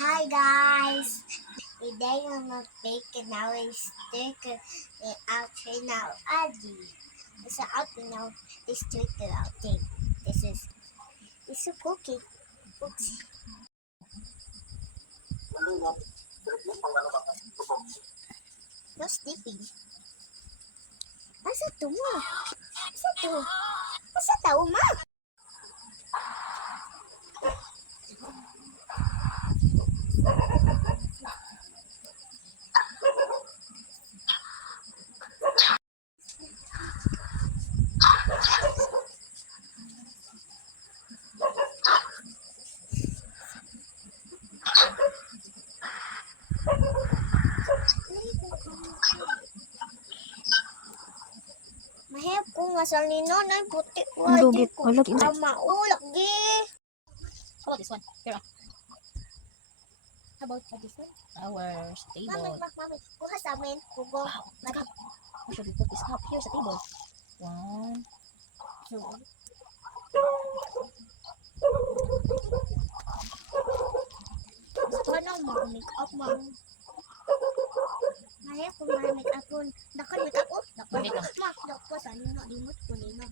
Hi guys! Today I'm gonna make a sticker and I'll train out Adi. It's out now. This sticker out thing. It's a cookie. Oops. No sleeping. Asa to mo? Asa to? Asa tao ma? Mahirap kung masal ni Nonoy puti ko. Lugit. Oh, lugit. Maulak di. How about this one? Here, How about this one? our table. Mami, kuha sa amin. Kugo. Wow. How should we put this up? Here's a table. One. Two. Paano mag-make up, ma'am? Mahirap kung make up po. Dakan make up po. Dakan Wait lang. Dako sa nino. Dimot ko nino.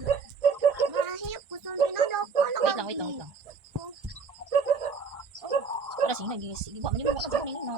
Mahirap ko sa nino. Dako. Wait lang. Para sino? Giwa man yung mga kabuk nino.